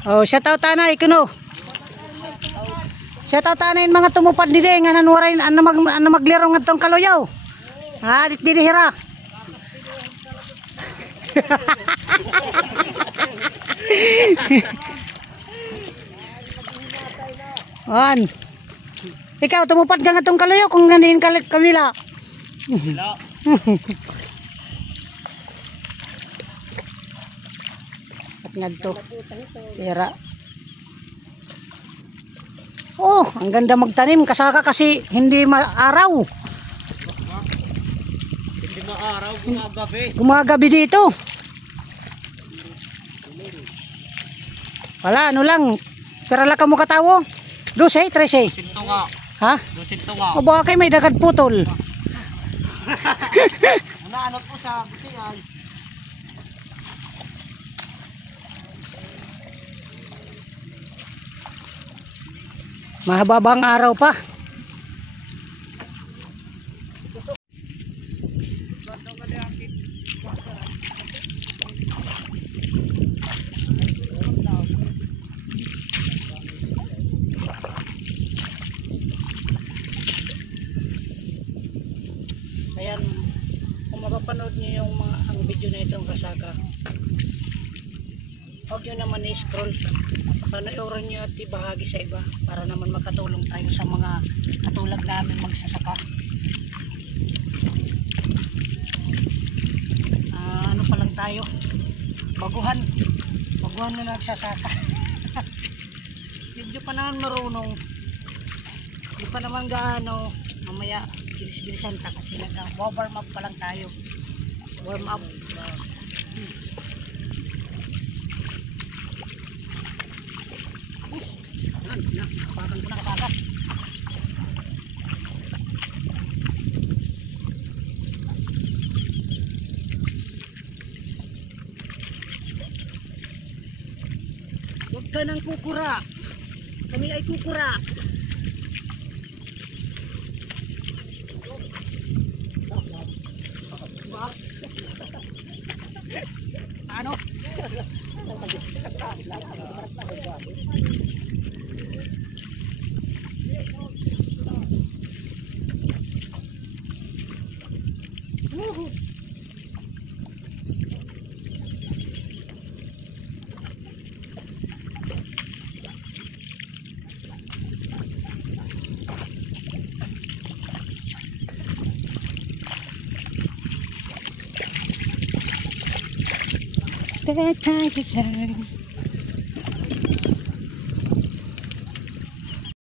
Oh, shout out tanay kuno. Shout out tanay mga tumupad diri nga nanuray ano maglaro ngadtong kaloyaw. Ha, dit dihira. Wan. Ikaw tumupad ka ngadtong kaloyaw kung ganin kamila. Wala. At ngadto. Tira. Oh, ang ganda magtanim kasaka kasi hindi maaraw. Hindi maaraw, gumagabi. Gumagabi dito. Wala, ano lang. Pero lang ka mo katawo. 12, 13. Sinto nga. Ha? Sinto nga. O baka kayo may dagad putol. Ano po sa butingan? Mahababang araw pa. Ayan, kung mapapanood niyo yung ang video na itong kasaka, huwag nyo naman i-scroll. Panoorin nyo at ibahagi sa iba para naman makatulong tayo sa mga katulad namin magsasaka. Ano pa lang tayo, baguhan na nagsasaka. Medyo pa naman marunong, hindi pa naman gaano. Mamaya bilis-bilisan ta kasi nag-warm up pa lang tayo. Warm up. Nakapatan ko na kasaka. Huwag ka nang kukura. Kami ay kukura. Ano? That time to shine.